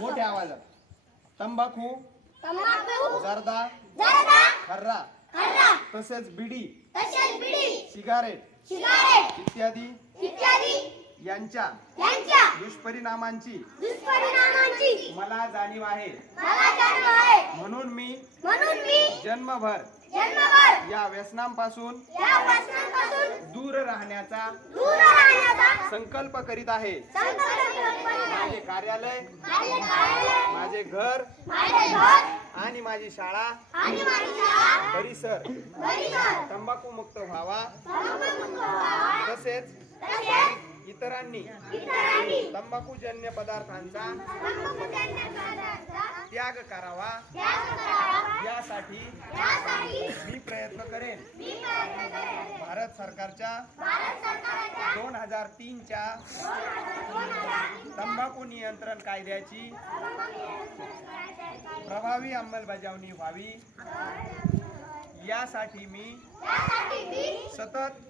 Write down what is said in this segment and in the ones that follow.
मोठ्या आवाजात. तंबाखू, जर्दा, खर्रा, तसेच बिडी, सिगारेट इत्यादी यांच्या दुष्परिणामांची मला जाणीव आहे. म्हणून मी जन्मभर या व्यसनांपासून दूर राहण्याचा संकल्प करीत आहे. माझे कार्यालय, माझे घर आणि माझी शाळा परिसर तंबाखू मुक्त व्हावा. तसेच इतरांनी तंबाखूजन्य पदार्थांचा त्याग करावा यासाठी मी प्रयत्न करेन. भारत सरकारच्या 2003 च्या तंबाखू नियंत्रण कायद्याची प्रभावी अंमलबजावणी व्हावी यासाठी मी सतत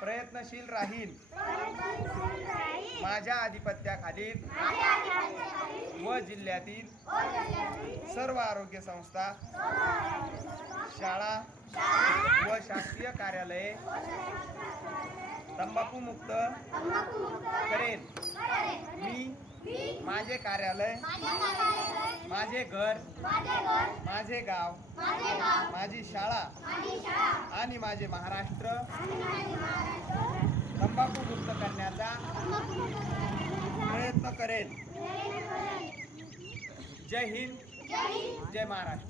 प्रयत्नशील राहीन. माझ्या आधिपत्याखालील व जिल्ह्यातील सर्व आरोग्य संस्था, शाळा व शासकीय कार्यालये तंबाखू मुक्त करेन. मी माझे कार्यालय, माझे घर, माझे गाव, माझी शाळा आणि माझे महाराष्ट्र तंबाखू मुक्त करण्याचा प्रयत्न करेन. जय हिंद, जय महाराष्ट्र.